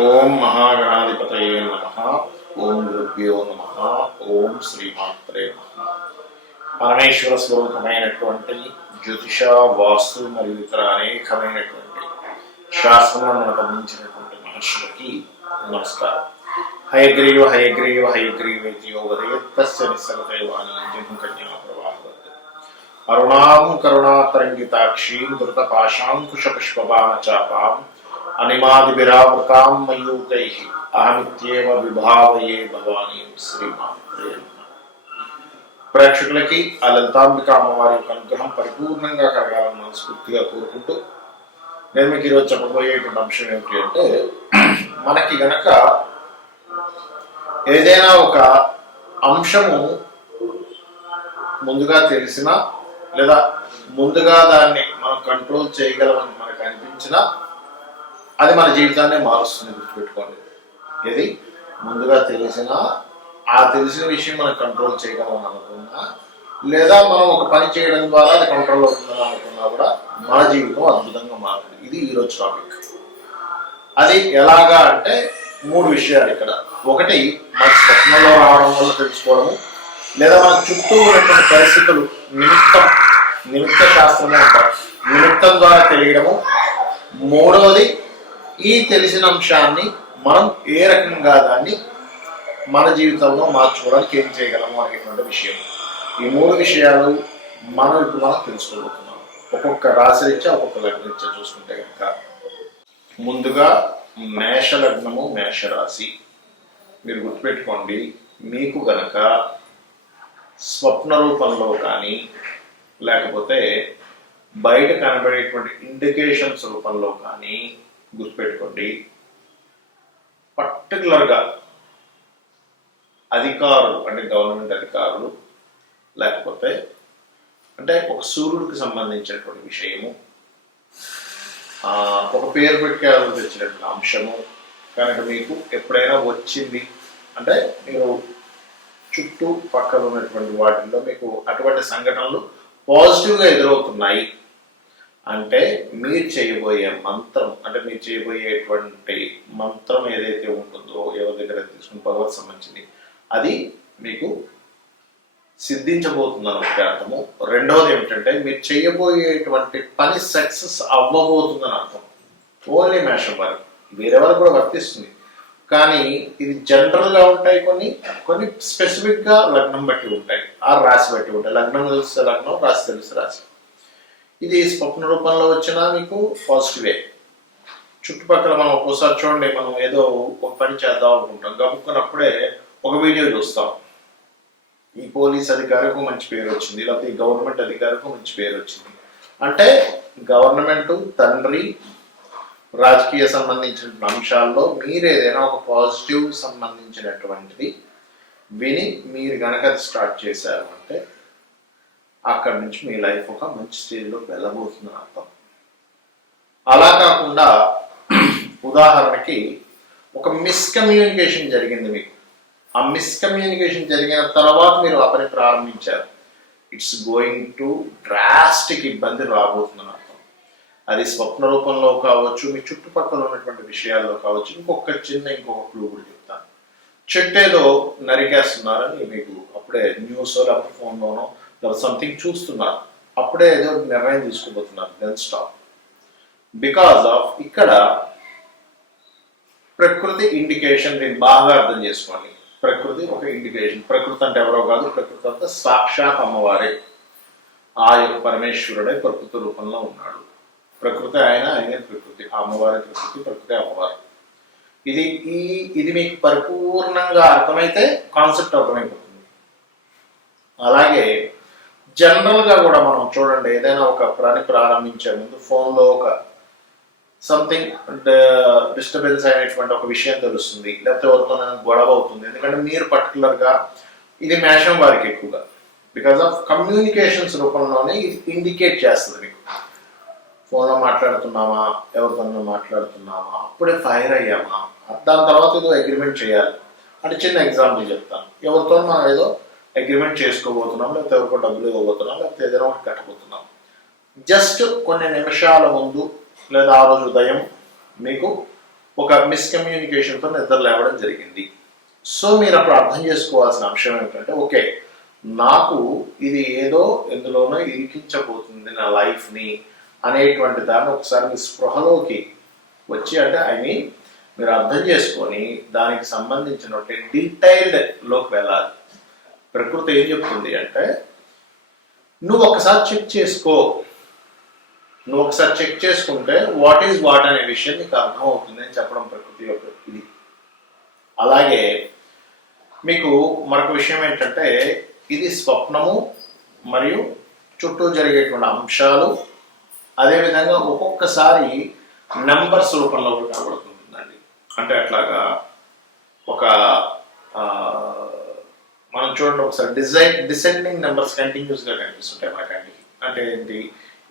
ఓం మహాగణాధిపతయే నమః. ఓం గురుభ్యో నమః. ఓం శ్రీమాత్రే నమః. పరమేశ్వర స్వరూపమైనటువంటి జ్యోతిష, వాస్తు మరియు ఇతర అనేకమైనటువంటి శాస్త్రంలో మనకు అందించినటువంటి మహర్షులకి నమస్కారం. హయగ్రీవ హయగ్రీవ హయగ్రీవేతి యోగదయత్తస్య నిస్సగతైవాని జహ్నుకన్యా ప్రవాహవత్ అరుణాం కరుణాతరంగితాక్షీం ధృతపాశాంకుశ పుష్పబాణచాపాం అనిమాదిభిరావృతాం మయూకైః అహమిత్యేవ విభావయే భవానీం శ్రీమాత్రే నమః. ప్రేక్షకులకి ఆ లలితాంబిక అమ్మవారి యొక్క అనుగ్రహం పరిపూర్ణంగా కలగాలని మనస్ఫూర్తిగా కోరుకుంటూ నేను మీకు ఈరోజు చెప్పబోయేటువంటి అంశం ఏమిటి అంటే, మనకి గనక ఏదైనా ఒక అంశము ముందుగా తెలిసినా లేదా ముందుగా దాన్ని మనం కంట్రోల్ చేయగలమని మనకు అనిపించినా అది మన జీవితాన్ని మారుస్తుంది. గుర్తుపెట్టుకోండి, ఇది ముందుగా తెలిసినా ఆ తెలిసిన విషయం మనం కంట్రోల్ చేయగలం అనుకున్నా, లేదా మనం ఒక పని చేయడం ద్వారా అది కంట్రోల్ అవుతుందని అనుకున్నా కూడా మన జీవితం అద్భుతంగా మారుతుంది. ఇది ఈరోజు టాపిక్. అది ఎలాగా అంటే 3 విషయాలు ఇక్కడ. ఒకటి, మన స్వప్నంలో రావడం వల్ల తెలుసుకోవడము, లేదా మన చుట్టూ ఉన్నటువంటి పరిస్థితులు నిమిత్త శాస్త్రమే అంటారు, నిమిత్తం ద్వారా తెలియడము. మూడవది, ఈ తెలిసిన అంశాన్ని మనం ఏ రకంగా దాన్ని మన జీవితంలో మార్చుకోవడానికి ఏం చేయగలము అనేటువంటి విషయం. ఈ 3 విషయాలు ఇప్పుడు మనం తెలుసుకోబోతున్నాం. ఒక్కొక్క రాశి రీత్యా ఒక్కొక్క లగ్న రీత్యా చూసుకుంటే కనుక, ముందుగా మేష లగ్నము, మేషరాశి. మీరు గుర్తుపెట్టుకోండి, మీకు గనక స్వప్న రూపంలో కానీ లేకపోతే బయట కనబడేటువంటి ఇండికేషన్స్ రూపంలో కానీ గుర్తుపెట్టుకోండి, పర్టికులర్గా అధికారులు అంటే గవర్నమెంట్ అధికారులు, లేకపోతే అంటే ఒక సూర్యుడికి సంబంధించినటువంటి విషయము, ఒక పేరు పెట్టాలని తెచ్చినటువంటి అంశము కనుక మీకు ఎప్పుడైనా వచ్చింది అంటే, మీరు చుట్టూ పక్కన ఉన్నటువంటి వాటిల్లో మీకు అటువంటి సంఘటనలు పాజిటివ్గా ఎదురవుతున్నాయి అంటే, మీరు చేయబోయే మంత్రం అంటే మీరు చేయబోయేటువంటి మంత్రం ఏదైతే ఉంటుందో, ఎవరి దగ్గర తీసుకుని భగవత్ సంబంధించింది, అది మీకు సిద్ధించబోతుందని ఒక అర్థము. రెండవది ఏమిటంటే, మీరు చేయబోయేటువంటి పని సక్సెస్ అవ్వబోతుందని అర్థం. ఓన్లీ మేషం వారి, వేరెవరు కూడా వర్తిస్తుంది, కానీ ఇది జనరల్గా ఉంటాయి. కొన్ని స్పెసిఫిక్గా లగ్నం బట్టి ఉంటాయి, ఆ రాశి బట్టి ఉంటాయి. లగ్నం తెలిస్తే లగ్నం, రాశి తెలిస్తే రాశి. ఇది స్వప్న రూపంలో వచ్చినా మీకు పాజిటివే. చుట్టుపక్కల మనం ఒక్కోసారి చూడండి, మనం ఏదో ఒక పని చేద్దాం అనుకుంటాం, గబుక్కున్నప్పుడే ఒక వీడియో చూస్తాం, ఈ పోలీస్ అధికారికి మంచి పేరు వచ్చింది, లేకపోతే ఈ గవర్నమెంట్ అధికారికి మంచి పేరు వచ్చింది అంటే, గవర్నమెంట్, తండ్రి, రాజకీయ సంబంధించిన అంశాల్లో మీరు ఏదైనా ఒక పాజిటివ్ సంబంధించినటువంటిది విని మీరు గనక స్టార్ట్ చేశారు అంటే, అక్కడి నుంచి మీ లైఫ్ ఒక మంచి స్టేజ్లోకి వెళ్ళబోతుందని అర్థం. అలా కాకుండా ఉదాహరణకి ఒక మిస్కమ్యూనికేషన్ జరిగింది మీకు, ఆ మిస్కమ్యూనికేషన్ జరిగిన తర్వాత మీరు ఆ పని ప్రారంభించారు, ఇట్స్ గోయింగ్ టు డ్రాస్టిక్ ఇబ్బంది రాబోతుందని అర్థం. అది స్వప్న రూపంలో కావచ్చు, మీ చుట్టుపక్కల ఉన్నటువంటి విషయాల్లో కావచ్చు. ఇంకొక క్లూ కూడా చెప్తాను. చెట్టు ఏదో నరికేస్తున్నారని మీకు అప్పుడే న్యూస్ లేకపోతే ఫోన్లోనో సంథింగ్ చూస్తున్నారు, అప్పుడే ఏదో నిర్ణయం తీసుకోబోతున్నారు, దెన్ స్టాప్. బికాజ్ ఆఫ్ ఇక్కడ ప్రకృతి ఇండికేషన్. దీన్ని బాగా అర్థం చేసుకోండి. ప్రకృతి ఒక ఇండికేషన్. ప్రకృతి అంటే ఎవరో కాదు, ప్రకృతి అంతా సాక్షాత్ అమ్మవారే. ఆ యొక్క పరమేశ్వరుడే ప్రకృతి రూపంలో ఉన్నాడు. ప్రకృతి ఆయనే ప్రకృతి, అమ్మవారి ప్రకృతి అమ్మవారు. ఇది మీకు పరిపూర్ణంగా అర్థమైతే కాన్సెప్ట్ అర్థమైపోతుంది. అలాగే జనరల్గా కూడా మనం చూడండి, ఏదైనా ఒక పని ప్రారంభించే ముందు ఫోన్లో ఒక సంథింగ్ డిస్టర్బెన్స్ అయినటువంటి ఒక విషయం తెలుస్తుంది, లేకపోతే ఎవరితో గొడవ అవుతుంది. ఎందుకంటే మీరు పర్టికులర్గా, ఇది మేషం వారికి ఎక్కువగా బికాస్ ఆఫ్ కమ్యూనికేషన్స్ రూపంలోనే ఇది ఇండికేట్ చేస్తుంది మీకు. ఫోన్లో మాట్లాడుతున్నామా, ఎవరితో మాట్లాడుతున్నామా, అప్పుడే ఫైర్ అయ్యామా, దాని తర్వాత ఏదో అగ్రిమెంట్ చేయాలి అంటే, చిన్న ఎగ్జాంపుల్ చెప్తాను. ఎవరితో మనం ఏదో అగ్రిమెంట్ చేసుకోబోతున్నాం, లేకపోతే ఎవరికో డబ్బులు ఇవ్వబోతున్నాం, లేకపోతే ఏదైనా ఒకటి కట్టబోతున్నాం. జస్ట్ కొన్ని నిమిషాల ముందు లేదా ఆ రోజు ఉదయం మీకు ఒక మిస్కమ్యూనికేషన్తో నిద్ర లేవడం జరిగింది. సో మీరు అప్పుడు అర్థం చేసుకోవాల్సిన అంశం ఏమిటంటే, ఓకే నాకు ఇది ఏదో ఎందులోనో ఇరికించబోతుంది నా లైఫ్ని అనేటువంటి దాన్ని ఒకసారి మీ స్పృహలోకి వచ్చి, అంటే ఐ మీన్ మీరు అర్థం చేసుకొని దానికి సంబంధించినటువంటి డీటెయిల్డ్లోకి వెళ్ళాలి. ప్రకృతి ఏం చెప్తుంది అంటే, నువ్వు ఒకసారి చెక్ చేసుకో, నువ్వు ఒకసారి చెక్ చేసుకుంటే వాట్ ఈజ్ వాట్ అనే విషయం నీకు అర్థం అవుతుంది అని చెప్పడం ప్రకృతి యొక్క ఇది. అలాగే మీకు మరొక విషయం ఏంటంటే, ఇది స్వప్నము మరియు చుట్టూ జరిగేటువంటి అంశాలు, అదేవిధంగా ఒక్కొక్కసారి నెంబర్స్ రూపంలో కూడా కనబడుతుందండి. అంటే అట్లాగా ఒక మనం చూడండి ఒకసారి డిసెండింగ్ నెంబర్స్ కంటిన్యూస్గా కనిపిస్తుంటాయి మన కంటికి. అంటే ఏంటి,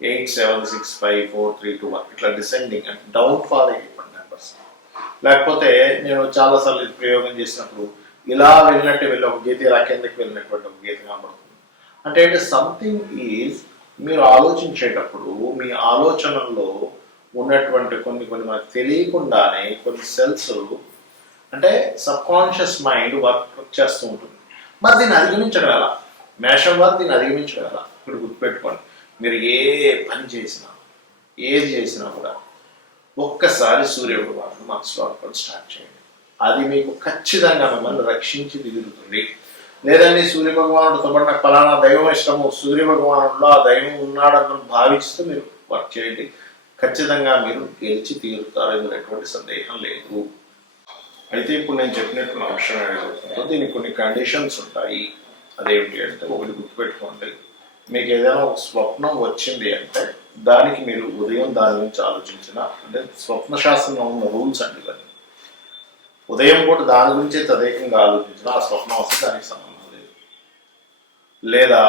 8 7 6 5 4 3 2 1 ఇట్లా డిసెండింగ్ అంటే డౌన్ ఫాల్ అయ్యేటువంటి నెంబర్స్. లేకపోతే నేను చాలాసార్లు ఇది ప్రయోగం చేసినప్పుడు ఇలా వెళ్ళినట్టు వెళ్ళి ఒక గీత, ఇలా కిందకి వెళ్ళినటువంటి ఒక గీత కనబడుతుంది. అంటే ఏంటి, సంథింగ్ ఈజ్ మీరు ఆలోచించేటప్పుడు మీ ఆలోచనల్లో ఉన్నటువంటి కొన్ని మనకు తెలియకుండానే కొన్ని సెల్స్, అంటే సబ్ కాన్షియస్ మైండ్ వర్క్ చేస్తూ ఉంటుంది. మరి దీన్ని అధిగమించడం ఎలా? మేషం వారు దీన్ని అధిగమించడం ఎలా? ఇప్పుడు గుర్తుపెట్టుకోండి, మీరు ఏ పని చేసినా ఏది చేసినా కూడా ఒక్కసారి సూర్యభగవాను మనసులో అనుకోవడం స్టార్ట్ చేయండి. అది మీకు ఖచ్చితంగా మిమ్మల్ని రక్షించి దిగుతుంది. లేదండి సూర్యభగవానుడితో పాటు నాకు ఫలానా దైవం ఇష్టము, సూర్యభగవానుడిలో ఆ దైవం ఉన్నాడని భావిస్తూ మీరు వర్క్ చేయండి. ఖచ్చితంగా మీరు గెలిచి తీరుతారు, ఇందులో ఎటువంటి సందేహం లేదు. అయితే ఇప్పుడు నేను చెప్పినటువంటి అంశం ఏదైతుందో దీనికి కొన్ని కండిషన్స్ ఉంటాయి. అదేమిటి అంటే, ఒకటి గుర్తుపెట్టుకోండి, మీకు ఏదైనా ఒక స్వప్నం వచ్చింది అంటే దానికి మీరు ఉదయం దాని గురించి ఆలోచించిన, అంటే స్వప్న శాస్త్రంలో ఉన్న రూల్స్ అండి ఇవన్నీ. ఉదయం పూట దాని గురించి తదేకంగా ఆలోచించిన ఆ స్వప్నం వస్తే దానికి సంబంధం లేదు. లేదా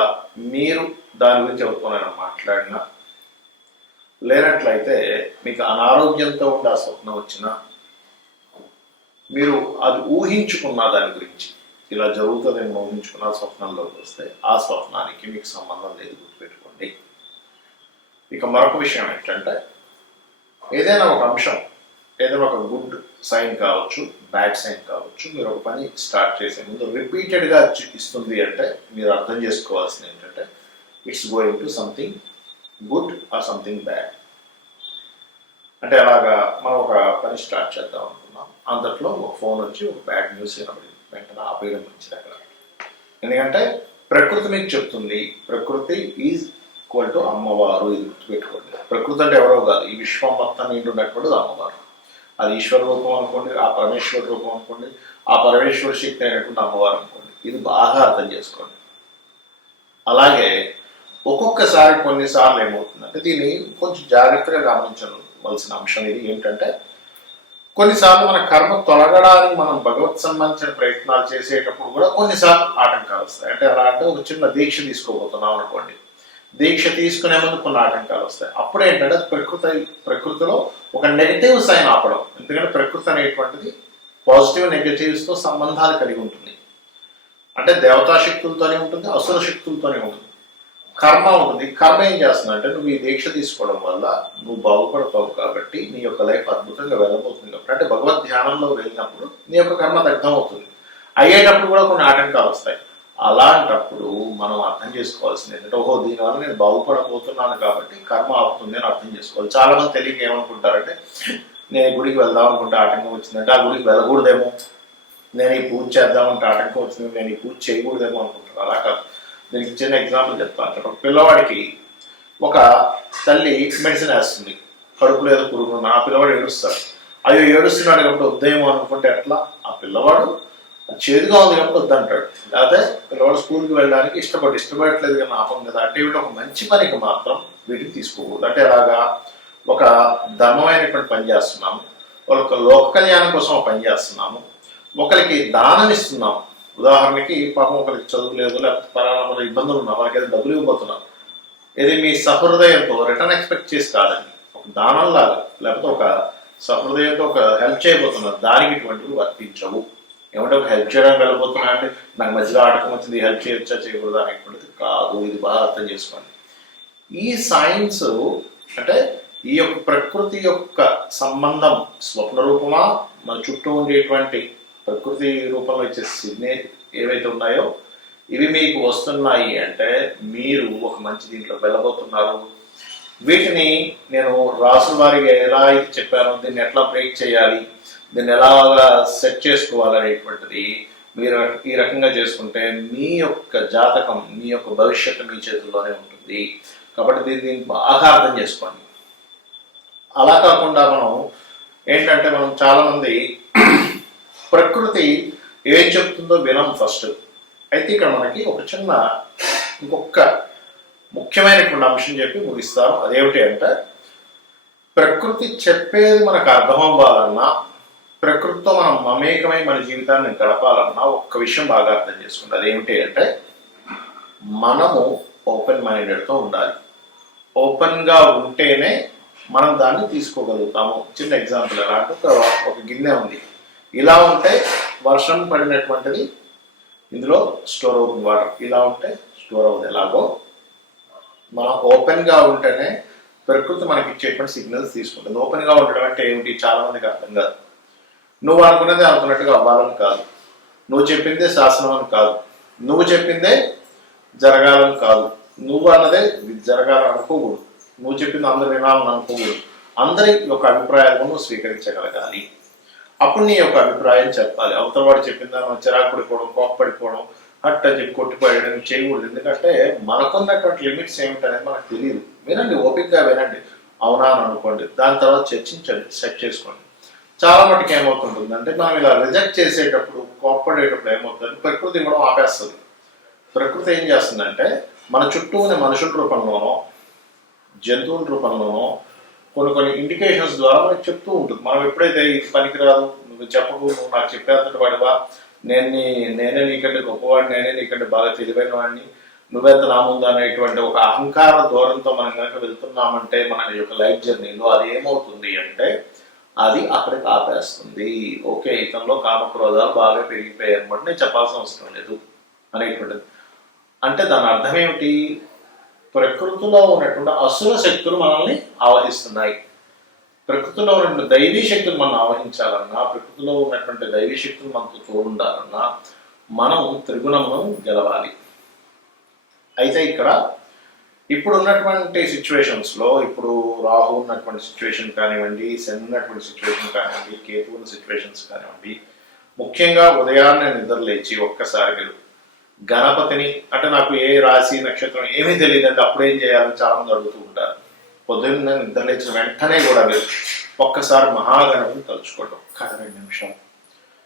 మీరు దాని గురించి ఎవరితోనైనా మాట్లాడినా, లేనట్లయితే మీకు అనారోగ్యంతో ఉండి ఆ స్వప్నం వచ్చినా, మీరు అది ఊహించుకున్న దాని గురించి ఇలా జరుగుతుందని ఊహించుకున్న స్వప్నంలోకి వస్తే ఆ స్వప్నానికి మీకు సంబంధం లేదు, గుర్తుపెట్టుకోండి. ఇక మరొక విషయం ఏంటంటే, ఏదైనా ఒక అంశం, ఏదైనా ఒక గుడ్ సైన్ కావచ్చు, బ్యాడ్ సైన్ కావచ్చు, మీరు ఒక పని స్టార్ట్ చేసే ముందు రిపీటెడ్గా ఇస్తుంది అంటే మీరు అర్థం చేసుకోవాల్సింది ఏంటంటే, it's going to something good or something bad. అంటే అలాగా మనం ఒక పని స్టార్ట్ చేద్దాం అనుకున్నాం, అంతట్లో ఒక ఫోన్ వచ్చి ఒక బ్యాడ్ న్యూస్ వినబడింది, వెంటనే ఆపేయడం మంచిది అక్కడ. ఎందుకంటే ప్రకృతి మీకు చెప్తుంది, ప్రకృతి ఈజ్ ఈక్వల్ టు అమ్మవారు. ఇది గుర్తుపెట్టుకోండి. ప్రకృతి అంటే ఎవరో కాదు, ఈ విశ్వం మొత్తం నిండున్నటువంటిది అమ్మవారు. అది ఈశ్వర రూపం అనుకోండి, ఆ పరమేశ్వర రూపం అనుకోండి, ఆ పరమేశ్వర శక్తి అయినటువంటి అమ్మవారు అనుకోండి. ఇది బాగా అర్థం చేసుకోండి. అలాగే ఒక్కొక్కసారి కొన్నిసార్లు ఏమవుతుందంటే, దీన్ని కొంచెం జాగ్రత్తగా గమనించవలసిన అంశం ఇది ఏంటంటే, కొన్నిసార్లు మన కర్మ తొలగడానికి మనం భగవత్ సంబంధించిన ప్రయత్నాలు చేసేటప్పుడు కూడా కొన్నిసార్లు ఆటంకాలు వస్తాయి. అంటే అలా అంటే ఒక చిన్న దీక్ష తీసుకోబోతున్నాం అనుకోండి, దీక్ష తీసుకునే ముందు కొన్ని ఆటంకాలు వస్తాయి. అప్పుడు ఏంటంటే ప్రకృతిలో ఒక నెగిటివ్ సైన్ ఆపడం. ఎందుకంటే ప్రకృతి అనేటువంటిది పాజిటివ్ నెగిటివ్స్తో సంబంధాలు కలిగి ఉంటుంది. అంటే దేవతా శక్తులతోనే ఉంటుంది, అసుర శక్తులతోనే ఉంటుంది. కర్మ ఉంటుంది. కర్మ ఏం చేస్తుంది అంటే, నువ్వు ఈ దీక్ష తీసుకోవడం వల్ల నువ్వు బాగుపడతావు కాబట్టి నీ యొక్క లైఫ్ అద్భుతంగా వెళ్ళబోతుంది కాబట్టి, అంటే భగవద్ ధ్యానంలో వెళ్ళినప్పుడు నీ యొక్క కర్మ దగ్ధం అవుతుంది. అయ్యేటప్పుడు కూడా కొన్ని ఆటంకాలు వస్తాయి. అలాంటప్పుడు మనం అర్థం చేసుకోవాల్సింది ఏంటంటే, ఓహో దీనివల్ల నేను బాగుపడబోతున్నాను కాబట్టి కర్మ ఆపుతుంది అని అర్థం చేసుకోవాలి. చాలా మంది తెలియక ఏమనుకుంటారంటే, నేను ఈ గుడికి వెళ్దాం అనుకుంటే ఆటంకం వచ్చిందంటే ఆ గుడికి వెళ్ళకూడదేమో, నేను ఈ పూజ చేద్దామంటే ఆటంకం వచ్చింది, నేను ఈ పూజ చేయకూడదేమో అనుకుంటాను. అలా కాదు. దీనికి చిన్న ఎగ్జాంపుల్ చెప్తాను. ఒక పిల్లవాడికి ఒక తల్లి మెడిసిన్ వేస్తుంది, కడుపులో ఏదో పురుగు, ఆ పిల్లవాడు ఏడుస్తాడు. అయ్యో ఏడుస్తున్నాడు కాబట్టి వద్దేమో అనుకుంటే ఎట్లా? ఆ పిల్లవాడు చేదుగా ఉంది కాబట్టి వద్దంటాడు. లేకపోతే పిల్లవాడు స్కూల్కి వెళ్ళడానికి ఇష్టపడట్లేదు కానీ ఆపం కదా. అంటే వీటి ఒక మంచి పనికి మాత్రం వీటికి తీసుకోకూడదు. అంటే అలాగా ఒక ధర్మమైనటువంటి పని చేస్తున్నాము, ఒక లోక కళ్యాణం కోసం పని చేస్తున్నాము, ఒకరికి దానం ఇస్తున్నాము. ఉదాహరణకి పాపం ఒకరికి చదువు లేదు, లేకపోతే పరాణ ఇబ్బందులు ఉన్నా వాళ్ళకి ఏదో డబ్బులు ఇవ్వబోతున్నారు. ఇది మీ సహృదయంతో రిటర్న్ ఎక్స్పెక్ట్ చేసి కాదండి, ఒక దానం లాగా, లేకపోతే ఒక సహృదయంతో ఒక హెల్ప్ చేయబోతున్నారు, దానికి ఇటువంటివి వర్తించవు. ఏమంటే ఒక హెల్ప్ చేయడానికి వెళ్ళబోతున్నా అంటే నాకు మధ్యలో ఆటకం వచ్చింది, హెల్ప్ చేయొచ్చా చేయకూడదు అనేటువంటిది కాదు. ఇది బాగా అర్థం చేసుకోండి. ఈ సైన్స్ అంటే ఈ యొక్క ప్రకృతి యొక్క సంబంధం స్వప్న రూపమా, మన చుట్టూ ఉండేటువంటి ప్రకృతి రూపంలో ఇచ్చే సిగ్నేచర్ ఏవైతే ఉన్నాయో ఇవి మీకు వస్తున్నాయి అంటే మీరు ఒక మంచి దీంట్లో వెళ్ళబోతున్నారు. వీటిని నేను రాసుల వారిగా ఎలా అయితే చెప్పానో దీన్ని ఎట్లా బ్రేక్ చేయాలి, దీన్ని ఎలా సెట్ చేసుకోవాలనేటువంటిది మీరు ఈ రకంగా చేసుకుంటే మీ యొక్క జాతకం, మీ యొక్క భవిష్యత్తు మీ చేతుల్లోనే ఉంటుంది. కాబట్టి దీన్ని బాగా అర్థం చేసుకోండి. అలా కాకుండా మనం ఏంటంటే మనం చాలామంది ప్రకృతి ఏం చెప్తుందో వినం ఫస్ట్. అయితే ఇక్కడ మనకి ఒక చిన్న ఇంకొక ముఖ్యమైనటువంటి అంశం చెప్పి ముగిస్తాను. అదేమిటి అంటే ప్రకృతి చెప్పేది మనకు అర్థం అవ్వాలన్నా, ప్రకృతితో మనం మమేకమై మన జీవితాన్ని గడపాలన్నా ఒక్క విషయం బాగా అర్థం చేసుకోండి. అదేమిటి అంటే మనము ఓపెన్ మైండెడ్తో ఉండాలి. ఓపెన్గా ఉంటేనే మనం దాన్ని తీసుకోగలుగుతాము. చిన్న ఎగ్జాంపుల్ ఎలా అంటే ఒక గిన్నె ఉంది, ఇలా ఉంటే వర్షం పడినటువంటిది ఇందులో స్టోర్ అవుతుంది వాటర్, ఇలా ఉంటే స్టోర్ అవుతుంది. ఎలాగో మనం ఓపెన్గా ఉంటేనే ప్రకృతి మనకి ఇచ్చేటువంటి సిగ్నల్స్ తీసుకుంటుంది. ఓపెన్గా ఉండడం అంటే ఏమిటి చాలా మందికి అర్థం కాదు. నువ్వు అనుకున్నదే అనుకున్నట్టుగా అవ్వాలని కాదు, నువ్వు చెప్పిందే శాసనం అని కాదు, నువ్వు చెప్పిందే జరగాలని కాదు, నువ్వు అన్నదే జరగాలని అనుకోకూడదు, నువ్వు చెప్పింది అందరు వినాలని అనుకోకూడదు. అందరి యొక్క అభిప్రాయాలను నువ్వు స్వీకరించగలగాలి. అప్పుడు నీ యొక్క అభిప్రాయం చెప్పాలి. అవతల వాడు చెప్పిందా మనం చిరాకు పడిపోవడం, కోప్పడిపోవడం, హట్ అని చెప్పి కొట్టిపోయడం చేయకూడదు. ఎందుకంటే మనకున్నటువంటి లిమిట్స్ ఏమిటనేది మనకు తెలియదు. వినండి, ఓపికగా వినండి, అవునా అని అనుకోండి, దాని తర్వాత చర్చించండి, సెట్ చేసుకోండి. చాలా మటుకు ఏమవుతుంటుంది అంటే మనం ఇలా రిజెక్ట్ చేసేటప్పుడు, కోప్పడేటప్పుడు ఏమవుతుంది, ప్రకృతి ఇవ్వడం ఆపేస్తుంది. ప్రకృతి ఏం చేస్తుందంటే మన చుట్టూ ఉన్న మనుషుల రూపంలోనో జంతువుల రూపంలోనో కొన్ని ఇండికేషన్స్ ద్వారా మనకి చెప్తూ ఉంటుంది. మనం ఎప్పుడైతే ఇది పనికిరాదు, నువ్వు చెప్పకు, నువ్వు నాకు చెప్పేంతటి వాడివా, నేనే నీకంటే గొప్పవాడిని, నేనే నీకంటే బాగా తెలివైన వాడిని, నువ్వెంత నా ముందు అనేటువంటి ఒక అహంకార ధోరణితో మనం కనుక వెళ్తున్నామంటే మన యొక్క లైఫ్ జర్నీలో అది ఏమవుతుంది అంటే అది అక్కడికి ఆపేస్తుంది. ఓకే, ఇతనిలో కామక్రోధాలు బాగా పెరిగిపోయాయి అనమాట, నేను చెప్పాల్సిన అవసరం లేదు అనేటువంటిది. అంటే దాని అర్థం ఏమిటి, ప్రకృతిలో ఉన్నటువంటి అసుర శక్తులు మనల్ని ఆవహిస్తున్నాయి. ప్రకృతిలో ఉన్న దైవీ శక్తులు మనం ఆవహించాలన్నా, ప్రకృతిలో ఉన్నటువంటి దైవీ శక్తులు మనకు తోడుండాలన్నా మనం త్రిగుణమును గెలవాలి. అయితే ఇక్కడ ఇప్పుడు ఉన్నటువంటి సిచ్యువేషన్స్లో, ఇప్పుడు రాహు ఉన్నటువంటి సిచ్యువేషన్ కానివ్వండి, శని ఉన్నటువంటి సిచ్యువేషన్ కానివ్వండి, కేతు ఉన్న సిచ్యువేషన్స్ కానివ్వండి, ముఖ్యంగా ఉదయాన్నే నిద్ర లేచి ఒక్కసారి మీరు గణపతిని, అంటే నాకు ఏ రాశి నక్షత్రం ఏమీ తెలియదు అంటే అప్పుడు ఏం చేయాలని చాలా మంది అడుగుతూ ఉంటారు. పొద్దున్న నిద్ర లేచిన వెంటనే కూడా మీరు ఒక్కసారి మహాగణపతిని తలుచుకోవడం, ఒక్క 2 నిమిషాలు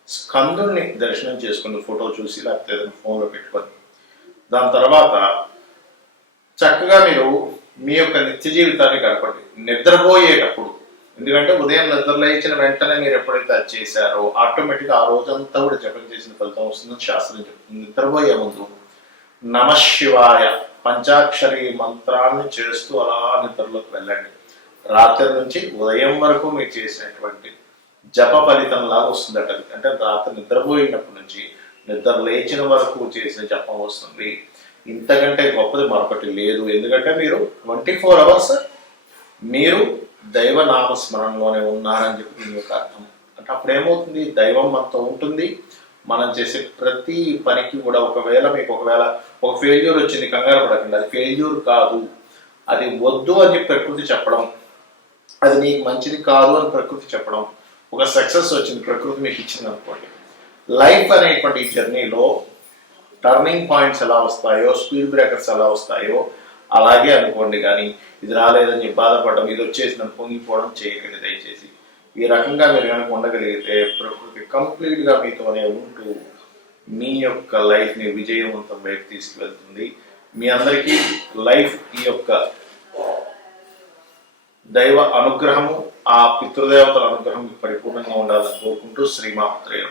స్కందుని దర్శనం చేసుకుని ఫోటో చూసి లేకపోతే ఏదైనా ఫోన్లో పెట్టుకొని, దాని తర్వాత చక్కగా మీరు మీ యొక్క నిత్య జీవితాన్ని గడపండి నిద్రపోయేటప్పుడు. ఎందుకంటే ఉదయం నిద్ర లేచిన వెంటనే మీరు ఎప్పుడైతే అది చేశారో ఆటోమేటిక్గా ఆ రోజంతా కూడా జపం చేసిన ఫలితం వస్తుందని శాస్త్రం చెప్తుంది. నిద్రపోయే ముందు నమశివాయ పంచాక్షరి మంత్రాన్ని చేస్తూ అలా నిద్రలోకి వెళ్ళండి. రాత్రి నుంచి ఉదయం వరకు మీరు చేసినటువంటి జప ఫలితం లాగా వస్తుందట. అంటే రాత్రి నిద్రపోయినప్పటి నుంచి నిద్ర లేచిన వరకు చేసిన జపం వస్తుంది. ఇంతకంటే గొప్పది మరొకటి లేదు. ఎందుకంటే మీరు 24 hours మీరు దైవ నామస్మరణలోనే ఉన్నారని చెప్పి దీని యొక్క అర్థం. అంటే అప్పుడు ఏమవుతుంది, దైవం మనతో ఉంటుంది. మనం చేసే ప్రతి పనికి కూడా ఒకవేళ మీకు ఒక ఫెయిల్యూర్ వచ్చింది, కంగారు పడకండి, అది ఫెయిల్యూర్ కాదు, అది వద్దు అని చెప్పి ప్రకృతి చెప్పడం, అది నీకు మంచిది కాదు అని ప్రకృతి చెప్పడం. ఒక సక్సెస్ వచ్చింది, ప్రకృతి మీకు ఇచ్చింది అనుకోండి. లైఫ్ అనేటువంటి ఈ జర్నీలో టర్నింగ్ పాయింట్స్ ఎలా వస్తాయో, స్పీడ్ బ్రేకర్స్ ఎలా వస్తాయో అలాగే అనుకోండి. కానీ ఇది రాలేదని చెప్పి బాధపడడం, ఇది వచ్చేసిందని పొంగిపోవడం చేయకండి దయచేసి. ఈ రకంగా మీరు కనుక ఉండగలిగితే ప్రకృతి కంప్లీట్గా మీతోనే ఉంటూ మీ యొక్క లైఫ్ని విజయవంతం వైపు తీసుకువెళ్తుంది. మీ అందరికీ లైఫ్ ఈ యొక్క దైవ అనుగ్రహము, ఆ పితృదేవతల అనుగ్రహం పరిపూర్ణంగా ఉండాలని కోరుకుంటూ శ్రీమాత్రేయ